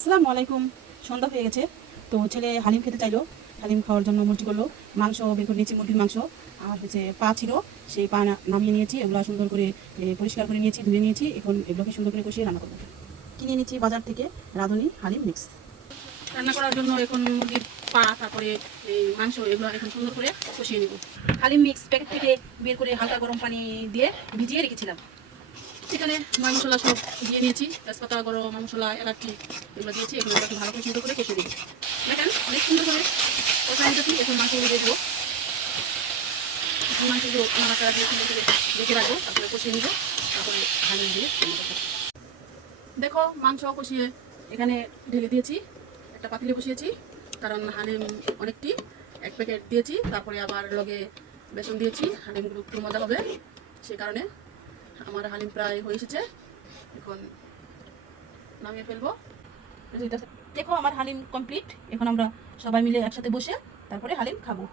আসসালামু আলাইকুম। সন্ধ্যা হয়ে গেছে, তো ছেলে হালিম খেতে চাইলো। হালিম খাওয়ার জন্য মন্ত্রী করলো। মাংস বের করে নিয়েছি, মুরগির মাংস। আর হচ্ছে পা ছিল, সেই পা নামিয়ে নিয়েছি। এগুলো সুন্দর করে পরিষ্কার করে নিয়েছি, ধুয়ে নিয়েছি। এখন এগুলোকে সুন্দর করে কষিয়ে রান্না করবো। কিনে নিয়েছি বাজার থেকে রাঁধুনি হালিম মিক্স। রান্না করার জন্য এখন মুরগির পা, তারপরে এই মাংস, এগুলো এখন সুন্দর করে কষিয়ে নেব। হালিম মিক্স প্যাকেট থেকে বের করে হালকা গরম পানি দিয়ে ভিজিয়ে রেখেছিলাম। এখানে ময় মশলা সব দিয়ে নিয়েছি, তেজপাতা, গরম মশলা, এলাচি, এগুলো দিয়েছি। এগুলো একটু ভালো করে সুন্দর করে কষিয়ে দিই। দেখেন অনেক সুন্দর করে কষাই নিতেছি। এখন মাংসগুলো দিয়ে দেবো। মাংসগুলো নাড়াটা দিয়ে সুন্দর করে রেখে রাখবো, তারপরে কষিয়ে নিব। তারপরে হালিম দিয়ে দেখো মাংস কষিয়ে এখানে ঢেলে দিয়েছি। একটা পাতিলে বসিয়েছি, কারণ হালিম অনেকটি, এক প্যাকেট দিয়েছি। তারপরে আবার লগে বেসন দিয়েছি, হালিমগুলো একটু মজা হবে, সে কারণে। আমার হালিম প্রায় হয়ে এসেছে, এখন নামিয়ে ফেলবো। দেখো আমার হালিম কমপ্লিট। এখন আমরা সবাই মিলে একসাথে বসে তারপরে হালিম খাবো।